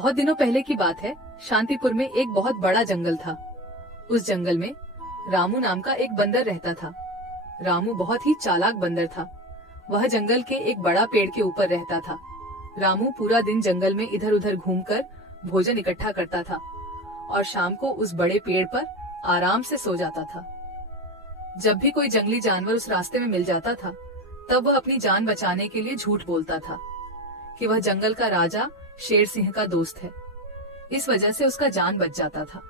बहुत दिनों पहले की बात है। शांतिपुर में एक बहुत बड़ा जंगल था। उस जंगल में रामू नाम का एक बंदर रहता था। रामू बहुत ही चालाक बंदर था। वह जंगल के एक बड़ा पेड़ के ऊपर रहता था। रामू पूरा दिन जंगल में इधर उधर घूमकर भोजन इकट्ठा करता था और शाम को उस बड़े पेड़ पर आराम से सो जाता था। जब भी कोई जंगली जानवर उस रास्ते में मिल जाता था, तब वह अपनी जान बचाने के लिए झूठ बोलता था कि वह जंगल का राजा शेर सिंह का दोस्त है। इस वजह से उसका जान बच जाता था।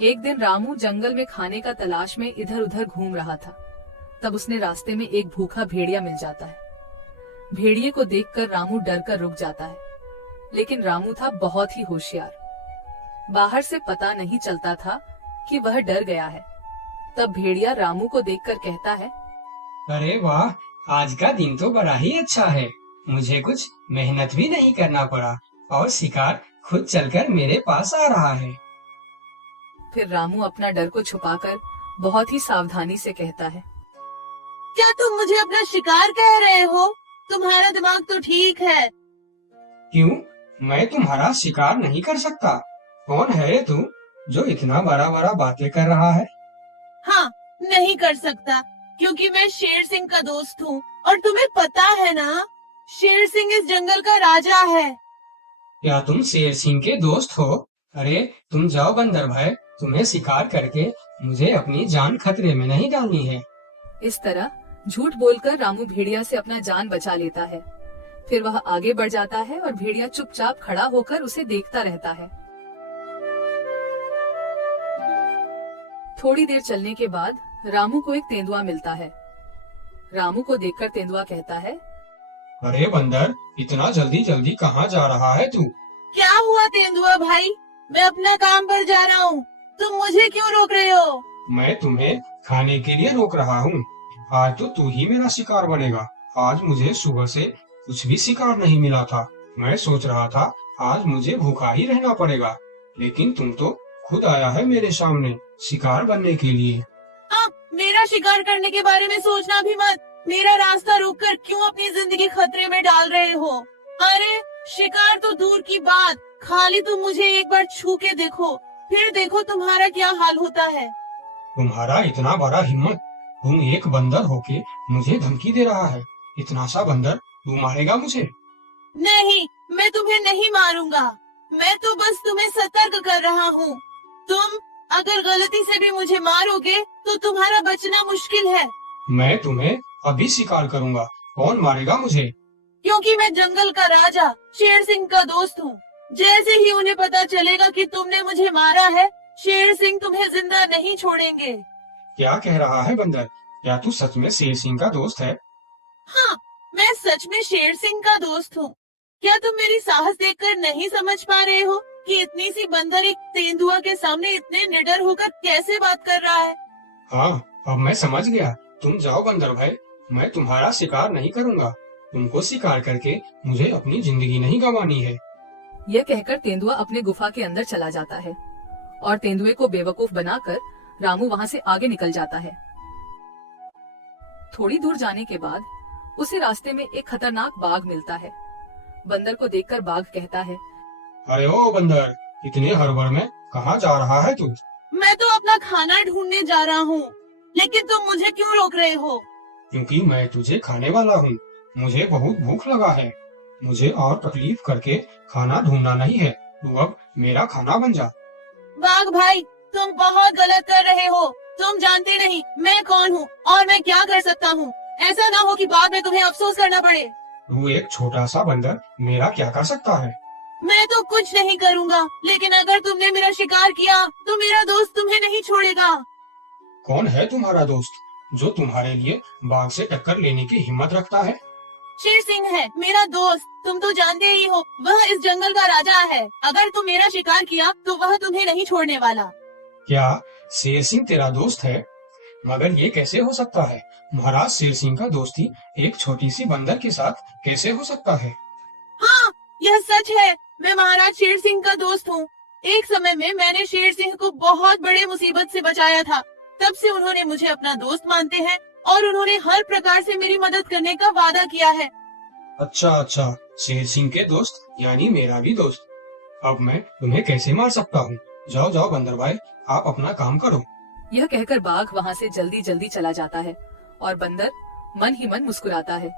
एक दिन रामू जंगल में खाने का तलाश में इधर उधर घूम रहा था। तब उसने रास्ते में एक भूखा भेड़िया मिल जाता है। भेड़िए को देखकर रामू डर कर रुक जाता है, लेकिन रामू था बहुत ही होशियार। बाहर से पता नहीं चलता था कि वह डर गया है। तब भेड़िया रामू को देखकर कहता है, अरे वाह, आज का दिन तो बड़ा ही अच्छा है। मुझे कुछ मेहनत भी नहीं करना पड़ा और शिकार खुद चलकर मेरे पास आ रहा है। फिर रामू अपना डर को छुपाकर बहुत ही सावधानी से कहता है, क्या तुम मुझे अपना शिकार कह रहे हो? तुम्हारा दिमाग तो ठीक है। क्यों? मैं तुम्हारा शिकार नहीं कर सकता। कौन है ये तू जो इतना बड़ा बड़ा बातें कर रहा है? हाँ, नहीं कर सकता, क्योंकि मैं शेर सिंह का दोस्त हूँ और तुम्हें पता है ना, शेर सिंह इस जंगल का राजा है। क्या तुम शेर सिंह के दोस्त हो? अरे तुम जाओ बंदर भाई, तुम्हें शिकार करके मुझे अपनी जान खतरे में नहीं डालनी है। इस तरह झूठ बोलकर रामू भेड़िया से अपना जान बचा लेता है। फिर वह आगे बढ़ जाता है और भेड़िया चुपचाप खड़ा होकर उसे देखता रहता है। थोड़ी देर चलने के बाद रामू को एक तेंदुआ मिलता है। रामू को देखकर तेंदुआ कहता है, अरे बंदर, इतना जल्दी जल्दी कहाँ जा रहा है तू? क्या हुआ तेंदुआ भाई? मैं अपना काम पर जा रहा हूँ, तुम मुझे क्यों रोक रहे हो? मैं तुम्हें खाने के लिए रोक रहा हूँ। आज तो तू ही मेरा शिकार बनेगा। आज मुझे सुबह से कुछ भी शिकार नहीं मिला था। मैं सोच रहा था आज मुझे भूखा ही रहना पड़ेगा, लेकिन तुम तो खुद आया है मेरे सामने शिकार बनने के लिए। मेरा शिकार करने के बारे में सोचना भी मत। मेरा रास्ता रोककर क्यों अपनी जिंदगी खतरे में डाल रहे हो? अरे शिकार तो दूर की बात, खाली तुम मुझे एक बार छू के देखो, फिर देखो तुम्हारा क्या हाल होता है। तुम्हारा इतना बड़ा हिम्मत, तुम एक बंदर होके मुझे धमकी दे रहा है। इतना सा बंदर तू मारेगा मुझे? नहीं, मैं तुम्हें नहीं मारूंगा। मैं तो बस तुम्हें सतर्क कर रहा हूँ। तुम अगर गलती से भी मुझे मारोगे तो तुम्हारा बचना मुश्किल है। मैं तुम्हें अभी शिकार करूंगा। कौन मारेगा मुझे? क्योंकि मैं जंगल का राजा शेर सिंह का दोस्त हूँ। जैसे ही उन्हें पता चलेगा कि तुमने मुझे मारा है, शेर सिंह तुम्हें जिंदा नहीं छोड़ेंगे। क्या कह रहा है बंदर? क्या तू सच में शेर सिंह का दोस्त है? हाँ, मैं सच में शेर सिंह का दोस्त हूँ। क्या तुम मेरी साहस देखकर नहीं समझ पा रहे हो कि इतनी सी बंदर एक तेंदुआ के सामने इतने निडर होकर कैसे बात कर रहा है? हाँ, अब मैं समझ गया। तुम जाओ बंदर भाई, मैं तुम्हारा शिकार नहीं करूंगा। तुमको शिकार करके मुझे अपनी जिंदगी नहीं गंवानी है। यह कहकर तेंदुआ अपने गुफा के अंदर चला जाता है और तेंदुए को बेवकूफ बनाकर रामू वहाँ से आगे निकल जाता है। थोड़ी दूर जाने के बाद उसे रास्ते में एक खतरनाक बाघ मिलता है। बंदर को देखकर बाघ कहता है, अरे ओ बंदर, इतने हड़बड़ में कहाँ जा रहा है तू? मैं तो अपना खाना ढूंढने जा रहा हूँ, लेकिन तुम मुझे क्यों रोक रहे हो? क्योंकि मैं तुझे खाने वाला हूँ। मुझे बहुत भूख लगा है। मुझे और तकलीफ करके खाना ढूंढना नहीं है। तू अब मेरा खाना बन जा। बाघ भाई, तुम बहुत गलत कर रहे हो। तुम जानते नहीं मैं कौन हूँ और मैं क्या कर सकता हूँ। ऐसा ना हो कि बाद में तुम्हें अफसोस करना पड़े। तू एक छोटा सा बंदर मेरा क्या कर सकता है? मैं तो कुछ नहीं करूँगा, लेकिन अगर तुमने मेरा शिकार किया तो मेरा दोस्त तुम्हें नहीं छोड़ेगा। कौन है तुम्हारा दोस्त जो तुम्हारे लिए बाघ से टक्कर लेने की हिम्मत रखता है? शेर सिंह है मेरा दोस्त। तुम तो जानते ही हो, वह इस जंगल का राजा है। अगर तुम मेरा शिकार किया तो वह तुम्हें नहीं छोड़ने वाला। क्या शेर सिंह तेरा दोस्त है? मगर ये कैसे हो सकता है? महाराज शेर सिंह का दोस्ती एक छोटी सी बंदर के साथ कैसे हो सकता है? हाँ, यह सच है। मैं महाराज शेर सिंह का दोस्त हूँ। एक समय में मैंने शेर सिंह को बहुत बड़े मुसीबत से बचाया था। तब से उन्होंने मुझे अपना दोस्त मानते हैं और उन्होंने हर प्रकार से मेरी मदद करने का वादा किया है। अच्छा अच्छा, शेर सिंह के दोस्त यानी मेरा भी दोस्त। अब मैं तुम्हें कैसे मार सकता हूँ? जाओ जाओ बंदर भाई, आप अपना काम करो। यह कहकर बाघ वहाँ से जल्दी जल्दी चला जाता है और बंदर मन ही मन मुस्कुराता है।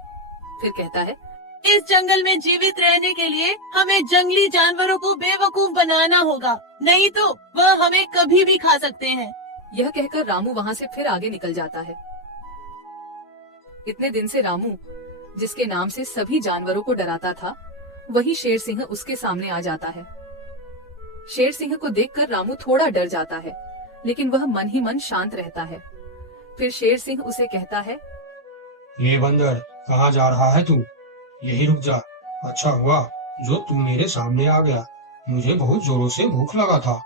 फिर कहता है, इस जंगल में जीवित रहने के लिए हमें जंगली जानवरों को बेवकूफ बनाना होगा, नहीं तो वह हमें कभी भी खा सकते हैं। यह कहकर रामू वहाँ से फिर आगे निकल जाता है। इतने दिन से रामू, जिसके नाम से सभी जानवरों को डराता था, वही शेर सिंह उसके सामने आ जाता है। शेर सिंह को देखकर रामू थोड़ा डर जाता है, लेकिन वह मन ही मन शांत रहता है। फिर शेर सिंह उसे कहता है, ये बंदर, कहाँ जा रहा है तू? यही रुक जा। अच्छा हुआ जो तू मेरे सामने आ गया, मुझे बहुत जोरों से भूख लगा था।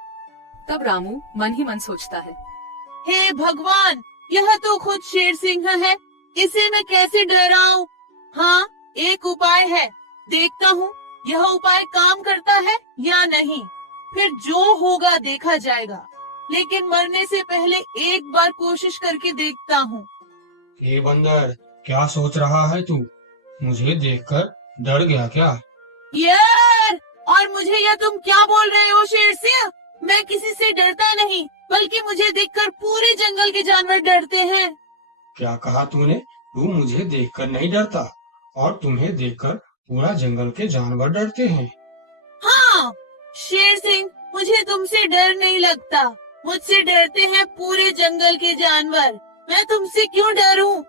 तब रामू मन ही मन सोचता है, हे भगवान, यह तो खुद शेर सिंह है, इसे मैं कैसे डराऊं? हाँ, एक उपाय है, देखता हूँ यह उपाय काम करता है या नहीं, फिर जो होगा देखा जाएगा। लेकिन मरने से पहले एक बार कोशिश करके देखता हूँ। ये बंदर, क्या सोच रहा है तू? मुझे देखकर डर गया क्या? यार, और मुझे यह तुम क्या बोल रहे हो शेर सिंह? मैं किसी से डरता नहीं, बल्कि मुझे देखकर पूरे जंगल के जानवर डरते हैं। क्या कहा तूने? तू मुझे देखकर नहीं डरता और तुम्हें देखकर पूरा जंगल के जानवर डरते हैं। हाँ शेर सिंह, मुझे तुमसे डर नहीं लगता, मुझसे डरते हैं पूरे जंगल के जानवर। मैं तुमसे क्यों डरूं?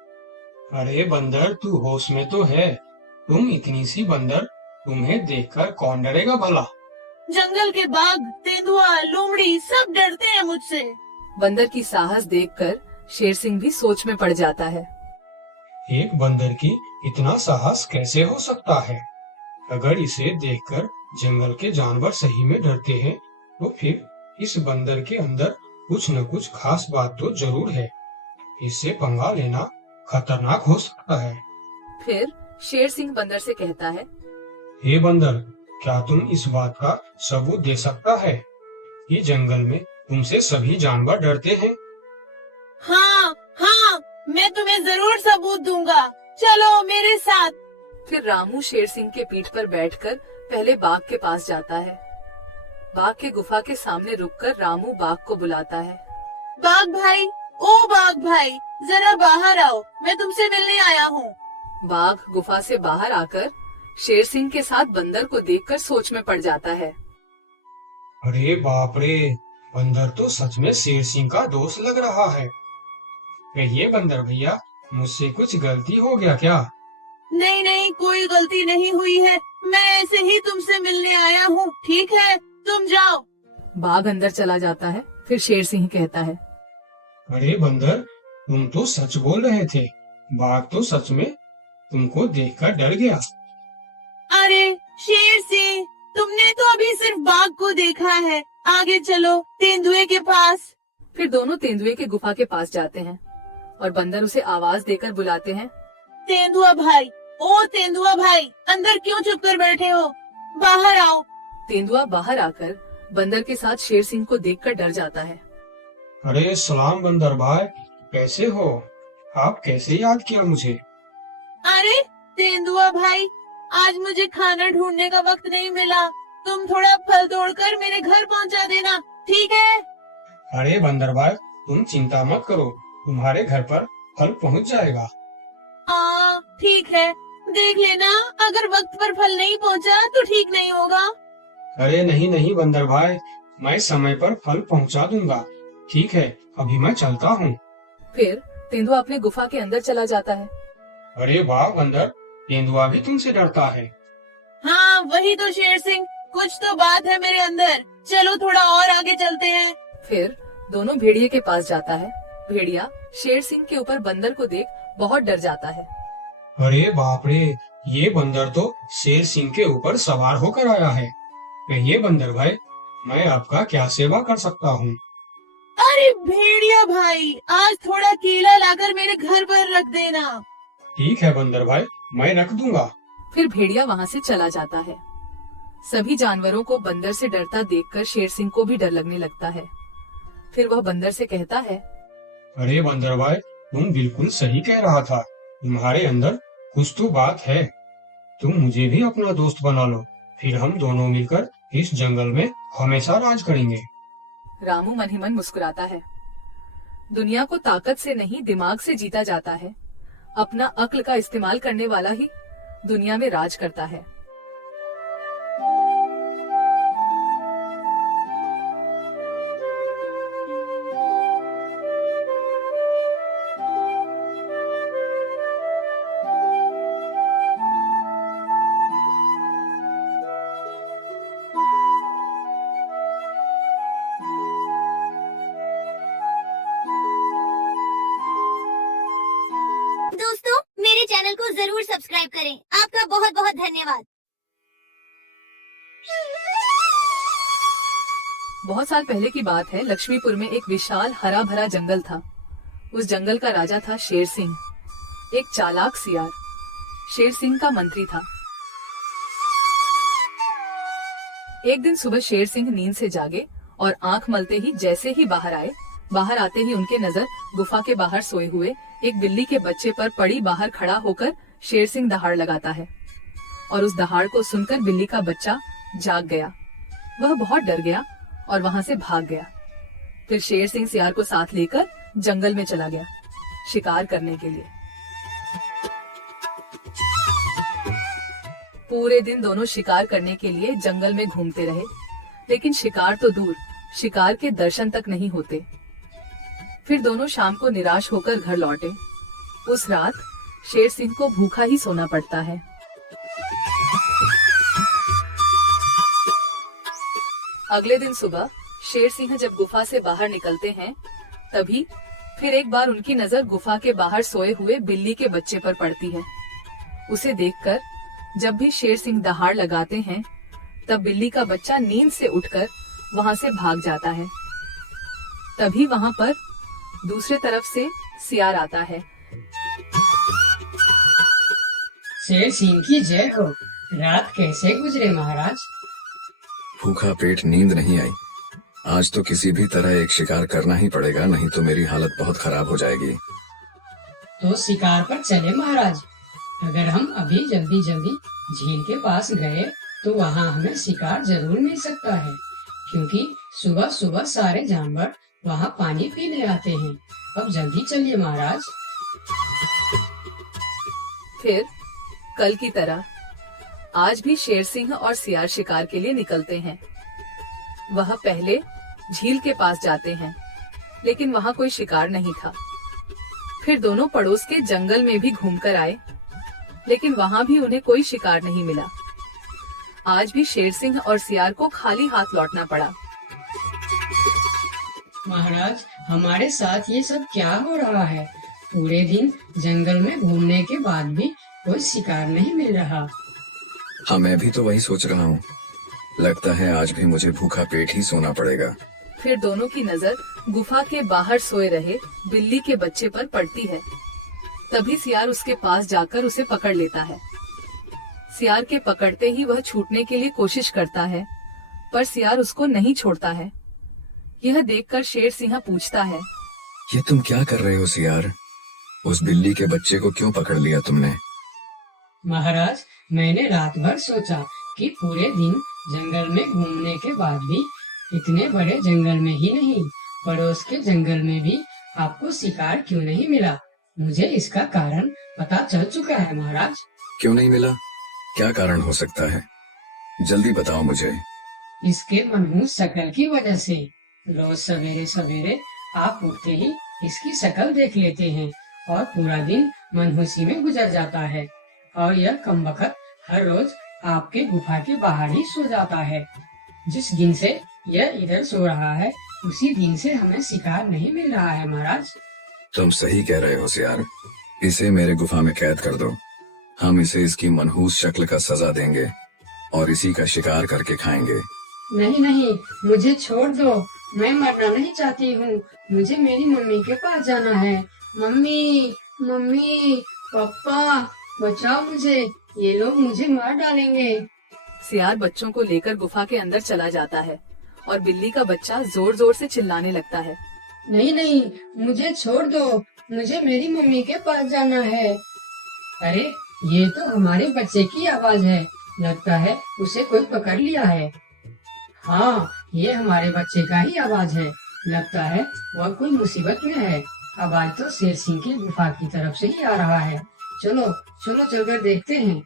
अरे बंदर, तू होश में तो है? तुम इतनी सी बंदर, तुम्हें देखकर कौन डरेगा भला? जंगल के बाघ, तेंदुआ, लोमड़ी सब डरते हैं मुझसे। बंदर की साहस देखकर शेर सिंह भी सोच में पड़ जाता है। एक बंदर की इतना साहस कैसे हो सकता है? अगर इसे देखकर जंगल के जानवर सही में डरते हैं, तो फिर इस बंदर के अंदर कुछ न कुछ खास बात तो जरूर है। इससे पंगा लेना खतरनाक हो सकता है। फिर शेर सिंह बंदर से कहता है, हे बंदर, क्या तुम इस बात का सबूत दे सकता है कि जंगल में तुमसे सभी जानवर डरते हैं? हाँ हाँ, मैं तुम्हें जरूर सबूत दूंगा, चलो मेरे साथ। फिर रामू शेर सिंह के पीठ पर बैठकर पहले बाघ के पास जाता है। बाघ के गुफा के सामने रुककर रामू बाघ को बुलाता है। बाघ भाई, ओ बाघ भाई, जरा बाहर आओ, मैं तुमसे मिलने आया हूँ। बाघ गुफा से बाहर आकर शेर सिंह के साथ बंदर को देखकर सोच में पड़ जाता है। अरे बाप रे, बंदर तो सच में शेर सिंह का दोस्त लग रहा है। कहिए बंदर भैया, मुझसे कुछ गलती हो गया क्या? नहीं नहीं, कोई गलती नहीं हुई है, मैं ऐसे ही तुमसे मिलने आया हूँ, ठीक है तुम जाओ। बाघ अंदर चला जाता है। फिर शेर सिंह कहता है, अरे बंदर, तुम तो सच बोल रहे थे। बाघ तो सच में तुमको देखकर डर गया। अरे शेर सिंह, तुमने तो अभी सिर्फ बाघ को देखा है, आगे चलो तेंदुए के पास। फिर दोनों तेंदुए के गुफा के पास जाते हैं और बंदर उसे आवाज देकर बुलाते हैं। तेंदुआ भाई, ओ तेंदुआ भाई, अंदर क्यों चुप कर बैठे हो, बाहर आओ। तेंदुआ बाहर आकर बंदर के साथ शेर सिंह को देखकर डर जाता है। अरे सलाम बंदर भाई, कैसे हो? आप कैसे याद किया मुझे? अरे तेंदुआ भाई, आज मुझे खाना ढूंढने का वक्त नहीं मिला, तुम थोड़ा फल तोड़कर मेरे घर पहुंचा देना, ठीक है? अरे बंदर भाई, तुम चिंता मत करो, तुम्हारे घर पर फल पहुंच जाएगा। ठीक है, देख लेना, अगर वक्त पर फल नहीं पहुंचा तो ठीक नहीं होगा। अरे नहीं नहीं बंदर भाई, मैं समय पर फल पहुंचा दूंगा। ठीक है, अभी मैं चलता हूँ। फिर तेंदुआ अपने गुफा के अंदर चला जाता है। अरे वाह बंदर, तेंदुआ भी तुमसे डरता है। हाँ वही तो शेर सिंह, कुछ तो बात है मेरे अंदर, चलो थोड़ा और आगे चलते हैं। फिर दोनों भेड़िए के पास जाता है। भेड़िया शेर सिंह के ऊपर बंदर को देख बहुत डर जाता है। अरे बाप रे, ये बंदर तो शेर सिंह के ऊपर सवार होकर आया है। कहिए बंदर भाई, मैं आपका क्या सेवा कर सकता हूँ? अरे भेड़िया भाई, आज थोड़ा केला लाकर मेरे घर पर रख देना। ठीक है बंदर भाई, मैं रख दूंगा। फिर भेड़िया वहाँ से चला जाता है। सभी जानवरों को बंदर से डरता देखकर शेर सिंह को भी डर लगने लगता है। फिर वह बंदर से कहता है, अरे बंदर भाई, तुम बिल्कुल सही कह रहा था, तुम्हारे अंदर कुछ तो बात है। तुम मुझे भी अपना दोस्त बना लो, फिर हम दोनों मिलकर इस जंगल में हमेशा राज करेंगे। रामू मन ही मन मुस्कुराता है। दुनिया को ताकत से नहीं दिमाग से जीता जाता है। अपना अक्ल का इस्तेमाल करने वाला ही दुनिया में राज करता है। दोस्तों, मेरे चैनल को जरूर सब्सक्राइब करें। आपका बहुत बहुत धन्यवाद। बहुत साल पहले की बात है। लक्ष्मीपुर में एक विशाल हरा भरा जंगल था। उस जंगल का राजा था शेर सिंह, एक चालाक सियार। शेर सिंह का मंत्री था। एक दिन सुबह शेर सिंह नींद से जागे और आंख मलते ही जैसे ही बाहर आए, बाहर आते ही उनके नजर गुफा के बाहर सोए हुए एक बिल्ली के बच्चे पर पड़ी। बाहर खड़ा होकर शेर सिंह दहाड़ लगाता है और उस दहाड़ को सुनकर बिल्ली का बच्चा जाग गया। वह बहुत डर गया और वहां से भाग गया। फिर शेर सिंह सियार को साथ लेकर जंगल में चला गया शिकार करने के लिए। पूरे दिन दोनों शिकार करने के लिए जंगल में घूमते रहे, लेकिन शिकार तो दूर, शिकार के दर्शन तक नहीं होते। फिर दोनों शाम को निराश होकर घर लौटे। उस रात शेर सिंह को भूखा ही सोना पड़ता है। अगले दिन सुबह शेर सिंह जब गुफा से बाहर निकलते हैं, तभी फिर एक बार उनकी नजर गुफा के बाहर सोए हुए बिल्ली के बच्चे पर पड़ती है। उसे देखकर जब भी शेर सिंह दहाड़ लगाते हैं, तब बिल्ली का बच्चा नींद से उठकर वहां से भाग जाता है। तभी वहां पर दूसरे तरफ से सियार आता है। शेर सिंह की जय हो। रात कैसे गुजरे महाराज? भूखा पेट नींद नहीं आई। आज तो किसी भी तरह एक शिकार करना ही पड़ेगा, नहीं तो मेरी हालत बहुत खराब हो जाएगी। तो शिकार पर चले महाराज। अगर हम अभी जल्दी जल्दी झील के पास गए तो वहाँ हमें शिकार जरूर मिल सकता है, क्योंकि सुबह सुबह सारे जानवर वहाँ पानी पीने आते हैं। अब जल्दी चलिए महाराज। फिर कल की तरह आज भी शेर सिंह और सियार शिकार के लिए निकलते हैं। वह पहले झील के पास जाते हैं, लेकिन वहाँ कोई शिकार नहीं था। फिर दोनों पड़ोस के जंगल में भी घूमकर आए, लेकिन वहाँ भी उन्हें कोई शिकार नहीं मिला। आज भी शेर सिंह और सियार को खाली हाथ लौटना पड़ा। महाराज, हमारे साथ ये सब क्या हो रहा है? पूरे दिन जंगल में घूमने के बाद भी कोई शिकार नहीं मिल रहा। हाँ, मैं भी तो वही सोच रहा हूँ। लगता है आज भी मुझे भूखा पेट ही सोना पड़ेगा। फिर दोनों की नजर गुफा के बाहर सोए रहे बिल्ली के बच्चे पर पड़ती है। तभी सियार उसके पास जाकर उसे पकड़ लेता है। सियार के पकड़ते ही वह छूटने के लिए कोशिश करता है, पर सियार उसको नहीं छोड़ता है। यह देखकर शेर सिंह पूछता है, ये तुम क्या कर रहे हो सियार? उस बिल्ली के बच्चे को क्यों पकड़ लिया तुमने? महाराज, मैंने रात भर सोचा कि पूरे दिन जंगल में घूमने के बाद भी इतने बड़े जंगल में ही नहीं, पड़ोस के जंगल में भी आपको शिकार क्यों नहीं मिला। मुझे इसका कारण पता चल चुका है महाराज। क्यों नहीं मिला? क्या कारण हो सकता है? जल्दी बताओ मुझे। इसके मनहूस शक्ल की वजह से। रोज सवेरे सवेरे आप उठते ही इसकी शक्ल देख लेते हैं और पूरा दिन मनहूसी में गुजर जाता है, और यह कमबख्त हर रोज आपके गुफा के बाहर ही सो जाता है। जिस दिन से यह इधर सो रहा है, उसी दिन से हमें शिकार नहीं मिल रहा है महाराज। तुम सही कह रहे हो सियार। इसे मेरे गुफा में कैद कर दो। हम इसे इसकी मनहूस शक्ल का सजा देंगे और इसी का शिकार करके खाएंगे। नहीं नहीं, मुझे छोड़ दो। मैं मरना नहीं चाहती हूँ। मुझे मेरी मम्मी के पास जाना है। मम्मी, मम्मी, पापा, बचाओ मुझे। ये लोग मुझे मार डालेंगे। सियार बच्चों को लेकर गुफा के अंदर चला जाता है और बिल्ली का बच्चा जोर जोर से चिल्लाने लगता है। नहीं नहीं, मुझे छोड़ दो। मुझे मेरी मम्मी के पास जाना है। अरे, ये तो हमारे बच्चे की आवाज है। लगता है उसे कोई पकड़ लिया है। हाँ, ये हमारे बच्चे का ही आवाज है। लगता है वह कोई मुसीबत में है। आवाज तो शेर सिंह की गुफा की तरफ से ही आ रहा है। चलो चलो चलकर देखते हैं।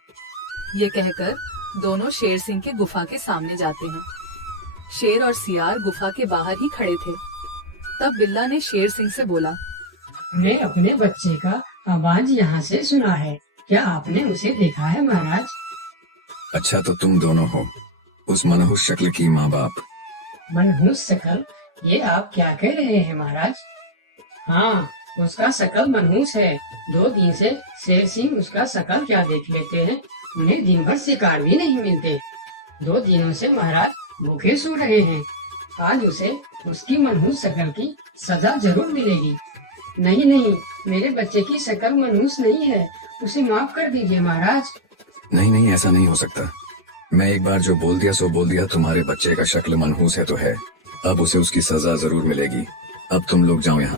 ये कहकर दोनों शेर सिंह के गुफा के सामने जाते हैं। शेर और सियार गुफा के बाहर ही खड़े थे। तब बिल्ला ने शेर सिंह से बोला, हमने अपने बच्चे का आवाज यहाँ से सुना है। क्या आपने उसे देखा है महाराज? अच्छा तो तुम दोनों हो उस मनहूस शक्ल की माँ बाप। मनहूस शकल? ये आप क्या कह रहे हैं महाराज? हाँ, उसका शकल मनहूस है। 2 दिन से शेर सिंह उसका शकल क्या देख लेते हैं। उन्हें दिन भर शिकार भी नहीं मिलते। 2 दिनों से महाराज भूखे सो रहे हैं। आज उसे उसकी मनहूस शकल की सजा जरूर मिलेगी। नहीं नहीं, मेरे बच्चे की शकल मनहूस नहीं है। उसे माफ कर दीजिए महाराज। नहीं नहीं, ऐसा नहीं हो सकता। मैं एक बार जो बोल दिया सो बोल दिया। तुम्हारे बच्चे का शक्ल मनहूस है तो है। अब उसे उसकी सजा जरूर मिलेगी। अब तुम लोग जाओ यहाँ।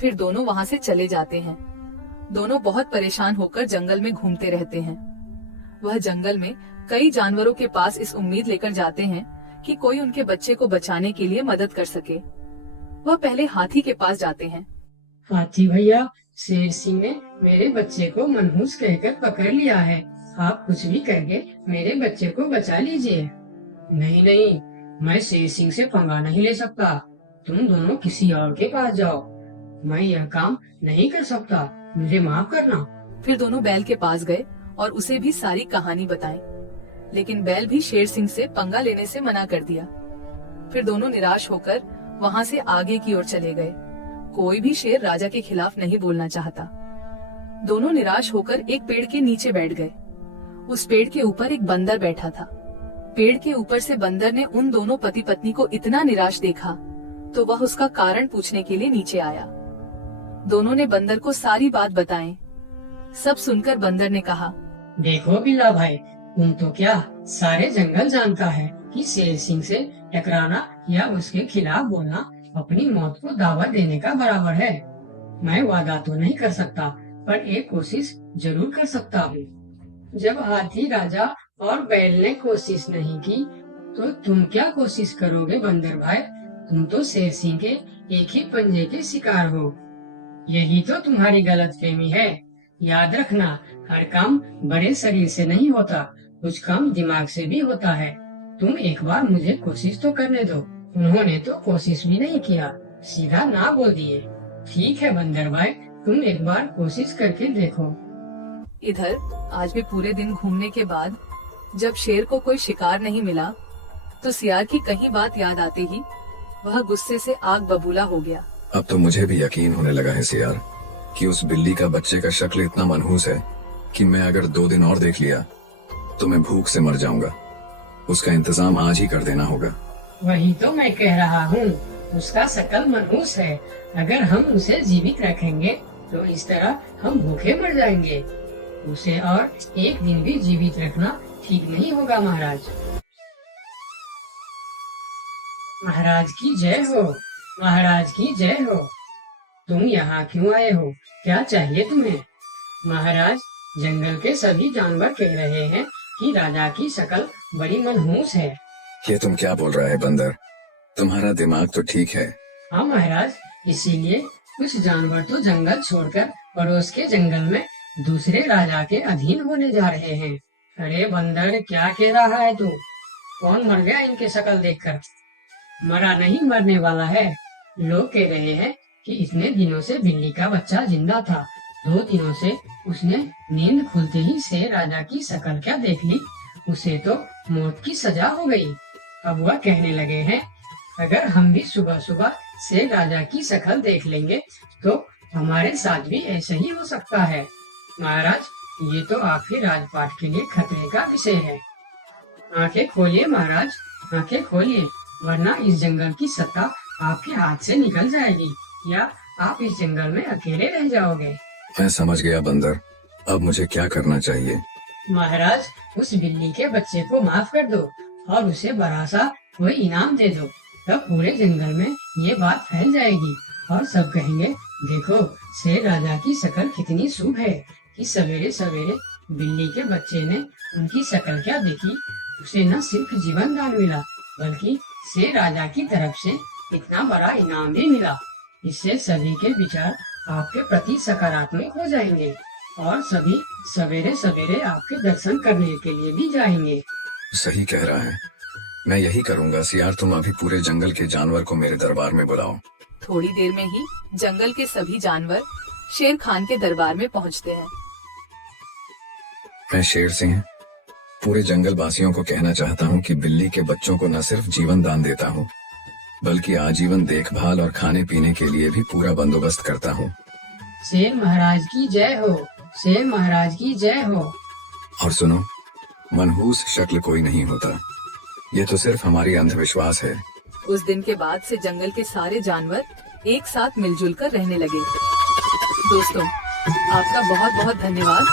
फिर दोनों वहाँ से चले जाते हैं। दोनों बहुत परेशान होकर जंगल में घूमते रहते हैं। वह जंगल में कई जानवरों के पास इस उम्मीद लेकर जाते हैं कि कोई उनके बच्चे को बचाने के लिए मदद कर सके। वह पहले हाथी के पास जाते हैं। हाथी भैया, शेर सिंह ने मेरे बच्चे को मनहूस कहकर पकड़ लिया है। आप कुछ भी करके मेरे बच्चे को बचा लीजिए। नहीं नहीं, मैं शेर सिंह से पंगा नहीं ले सकता। तुम दोनों किसी और के पास जाओ। मैं यह काम नहीं कर सकता। मुझे माफ करना। फिर दोनों बैल के पास गए और उसे भी सारी कहानी बताई। लेकिन बैल भी शेर सिंह से पंगा लेने से मना कर दिया। फिर दोनों निराश होकर वहाँ से आगे की ओर चले गए। कोई भी शेर राजा के खिलाफ नहीं बोलना चाहता। दोनों निराश होकर एक पेड़ के नीचे बैठ गए। उस पेड़ के ऊपर एक बंदर बैठा था। पेड़ के ऊपर से बंदर ने उन दोनों पति पत्नी को इतना निराश देखा तो वह उसका कारण पूछने के लिए नीचे आया। दोनों ने बंदर को सारी बात बताई। सब सुनकर बंदर ने कहा, देखो बिल्ला भाई, तुम तो क्या सारे जंगल जानता है कि शेर सिंह से टकराना या उसके खिलाफ बोलना अपनी मौत को दावा देने का बराबर है। मैं वादा तो नहीं कर सकता, पर एक कोशिश जरूर कर सकता हूँ। जब हाथी राजा और बैल ने कोशिश नहीं की, तो तुम क्या कोशिश करोगे बंदर भाई? तुम तो शेर सिंह के एक ही पंजे के शिकार हो। यही तो तुम्हारी गलतफहमी है। याद रखना, हर काम बड़े शरीर से नहीं होता, कुछ काम दिमाग से भी होता है। तुम एक बार मुझे कोशिश तो करने दो। उन्होंने तो कोशिश भी नहीं किया, सीधा ना बोल दिए। ठीक है बंदर भाई, तुम एक बार कोशिश करके देखो। इधर आज भी पूरे दिन घूमने के बाद जब शेर को कोई शिकार नहीं मिला तो सियार की कही बात याद आते ही वह गुस्से से आग बबूला हो गया। अब तो मुझे भी यकीन होने लगा है सियार कि उस बिल्ली का बच्चे का शक्ल इतना मनहूस है कि मैं अगर 2 दिन और देख लिया तो मैं भूख से मर जाऊंगा। उसका इंतजाम आज ही कर देना होगा। वही तो मैं कह रहा हूँ, उसका शकल मनहूस है। अगर हम उसे जीवित रखेंगे तो इस तरह हम भूखे मर जाएंगे। उसे और एक दिन भी जीवित रखना ठीक नहीं होगा महाराज। महाराज की जय हो, महाराज की जय हो। तुम यहाँ क्यों आए हो? क्या चाहिए तुम्हें? महाराज, जंगल के सभी जानवर कह रहे हैं कि राजा की शक्ल बड़ी मनहूस है। ये तुम क्या बोल रहा है बंदर? तुम्हारा दिमाग तो ठीक है। हाँ महाराज, इसीलिए कुछ जानवर तो जंगल छोड़कर पड़ोस के जंगल में दूसरे राजा के अधीन होने जा रहे हैं। अरे बंदर, क्या कह रहा है तू? कौन मर गया इनके शक्ल देखकर? मरा नहीं, मरने वाला है। लोग कह रहे हैं कि इतने दिनों से बिल्ली का बच्चा जिंदा था। 2 दिनों से उसने नींद खुलते ही शेर राजा की शक्ल क्या देख ली, उसे तो मौत की सजा हो गई। अब वह कहने लगे हैं, अगर हम भी सुबह सुबह शेर राजा की शक्ल देख लेंगे तो हमारे साथ भी ऐसा ही हो सकता है। महाराज, ये तो आपके राजपाट के लिए खतरे का विषय है। आंखें खोलिए महाराज, आंखें खोलिए, वरना इस जंगल की सत्ता आपके हाथ से निकल जाएगी या आप इस जंगल में अकेले रह जाओगे। मैं समझ गया बंदर, अब मुझे क्या करना चाहिए? महाराज, उस बिल्ली के बच्चे को माफ कर दो और उसे बड़ा सा कोई इनाम दे दो। तब पूरे जंगल में ये बात फैल जाएगी और सब कहेंगे, देखो शेर राजा की शक्ल कितनी शुभ है कि सवेरे सवेरे बिल्ली के बच्चे ने उनकी शक्ल क्या देखी। उसे न सिर्फ जीवन दान मिला बल्कि शेर राजा की तरफ से इतना बड़ा इनाम भी मिला। इससे सभी के विचार आपके प्रति सकारात्मक हो जाएंगे और सभी सवेरे सवेरे आपके दर्शन करने के लिए भी जाएंगे। सही कह रहा है, मैं यही करूँगा सियार। तुम अभी पूरे जंगल के जानवर को मेरे दरबार में बुलाओ। थोड़ी देर में ही जंगल के सभी जानवर शेर खान के दरबार में पहुंचते हैं। मैं शेर सिंह पूरे जंगल वासियों को कहना चाहता हूँ कि बिल्ली के बच्चों को न सिर्फ जीवन दान देता हूँ, बल्कि आजीवन देखभाल और खाने पीने के लिए भी पूरा बंदोबस्त करता हूँ। शेर महाराज की जय हो, शेर महाराज की जय हो। और सुनो, मनहूस शक्ल कोई नहीं होता, ये तो सिर्फ हमारी अंधविश्वास है। उस दिन के बाद से जंगल के सारे जानवर एक साथ मिलजुल कर रहने लगे। दोस्तों, आपका बहुत बहुत धन्यवाद।